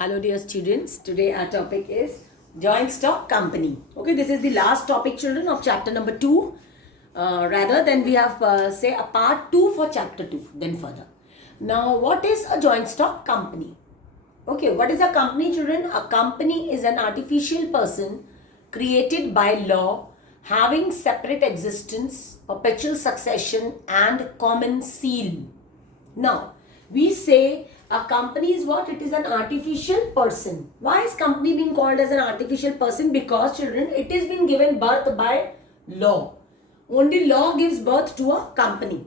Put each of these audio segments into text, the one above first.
Hello dear students, today our topic is joint stock company. Okay, this is the last topic children of chapter number 2. Rather than we have say a part 2 for chapter 2 then further. Now what is a joint stock company? Okay, what is a company children? A company is an artificial person created by law having separate existence, perpetual succession and common seal. Now, we say a company is what? It is an artificial person. Why is company being called as an artificial person? Because children, it is been given birth by law. Only law gives birth to a company.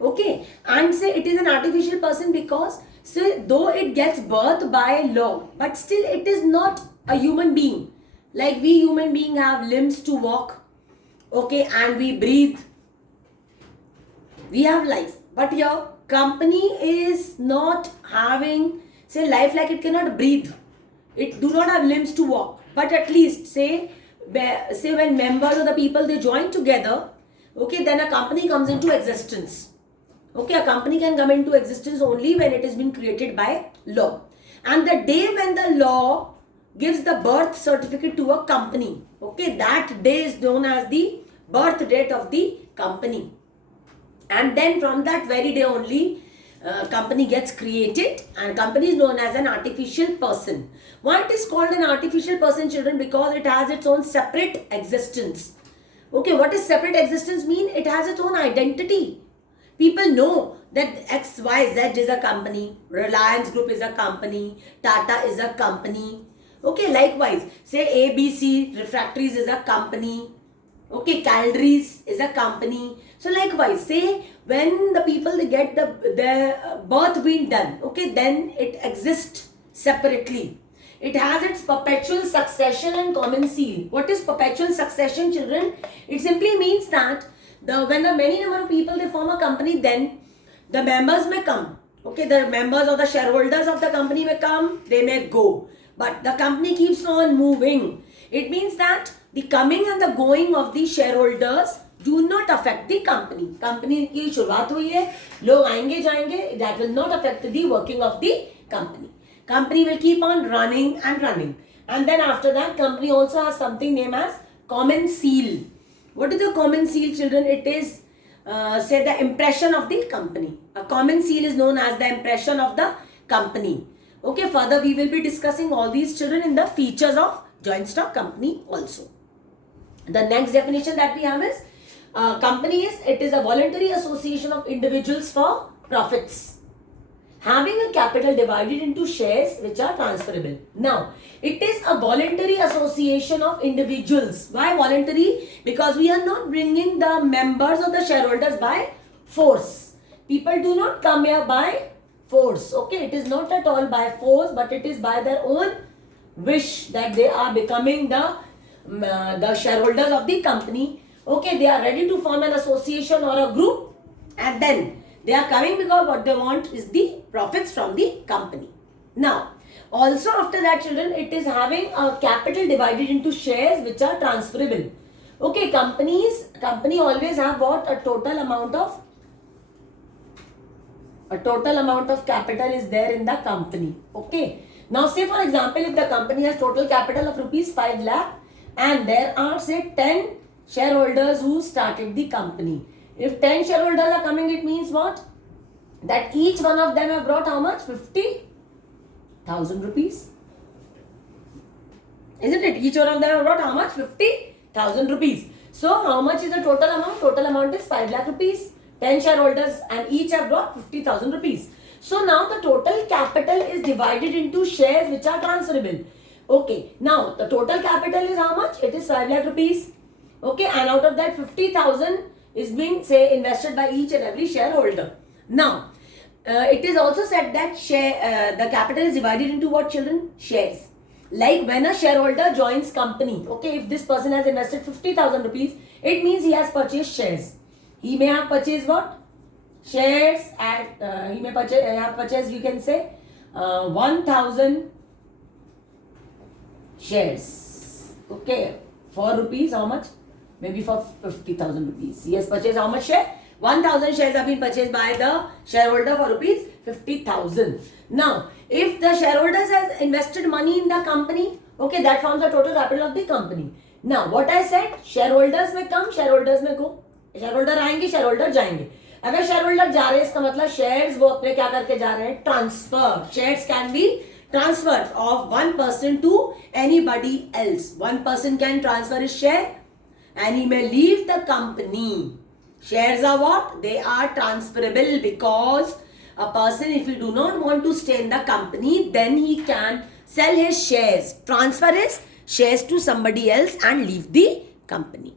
Okay. And say it is an artificial person because say though it gets birth by law, but still it is not a human being. Like we human being have limbs to walk. Okay. And we breathe. We have life. But here company is not having say life, like it cannot breathe, it do not have limbs to walk, but at least say when members of the people they join together, okay, then a company comes into existence. Okay, a company can come into existence only when it has been created by law, and the day when the law gives the birth certificate to a company, okay, that day is known as the birth date of the company. And then from that very day only company gets created, and company is known as an artificial person. Why it is called an artificial person children? Because it has its own separate existence. Okay, what is separate existence mean? It has its own identity. People know that XYZ is a company, Reliance Group is a company, Tata is a company. Okay, likewise say ABC Refractories is a company. Okay, Calories is a company. So likewise, say when the people they get their birth being done, okay, then it exists separately. It has its perpetual succession and common seal. What is perpetual succession, children? It simply means that when the many number of people they form a company, then the members may come. Okay, the members or the shareholders of the company may come, they may go, but the company keeps on moving. It means that the coming and the going of the shareholders do not affect the company. Company की शुरुआत हुई है, लोग आएंगे जाएंगे, that will not affect the working of the company. Company will keep on running and running. And then after that, company also has something named as common seal. What is the common seal, children? It is say the impression of the company. A common seal is known as the impression of the company. Okay, further we will be discussing all these children in the features of joint stock company also. The next definition that we have is company it is a voluntary association of individuals for profits, having a capital divided into shares which are transferable. Now, it is a voluntary association of individuals. Why voluntary? Because we are not bringing the members or the shareholders by force. People do not come here by force. Okay, it is not at all by force, but it is by their own wish that they are becoming the shareholders of the company. Okay, they are ready to form an association or a group, and then they are coming because what they want is the profits from the company. Now, also after that children, it is having a capital divided into shares which are transferable. Okay, company always have what? A total amount of capital is there in the company. Okay. Now say for example, if the company has total capital of rupees 5 lakh and there are say 10 shareholders who started the company. If 10 shareholders are coming, it means what? That each one of them have brought how much? 50,000 rupees. Isn't it? Each one of them have brought how much? 50,000 rupees. So how much is the total amount? Total amount is 5 lakh rupees. 10 shareholders and each have brought 50,000 rupees. So now the total capital is divided into shares which are transferable. Okay, now the total capital is how much? It is 5 lakh rupees. Okay, and out of that 50,000 is being say invested by each and every shareholder. Now, it is also said that the capital is divided into what children? Shares. Like when a shareholder joins company, okay, if this person has invested 50,000 rupees, it means he has purchased shares. He may have purchased what? Shares at, he may have purchased, you can say, 1,000 shares. Okay, for rupees, how much? Maybe for 50,000 rupees. He has purchased how much share? 1,000 shares have been purchased by the shareholder for rupees 50,000. Now, if the shareholders has invested money in the company, okay, that forms the total capital of the company. Now, what I said, shareholders may come, shareholders may go. Shareholder आएंगे, shareholder जाएंगे. अगर shareholder जा रहे हैं, इसका मतलब shares वो अपने क्या करके जा रहे हैं? Transfer. Shares can be transferred of one person to anybody else. One person can transfer his share and he may leave the company. Shares are what? They are transferable because a person, if he do not want to stay in the company, then he can sell his shares, transfer his shares to somebody else and leave the company.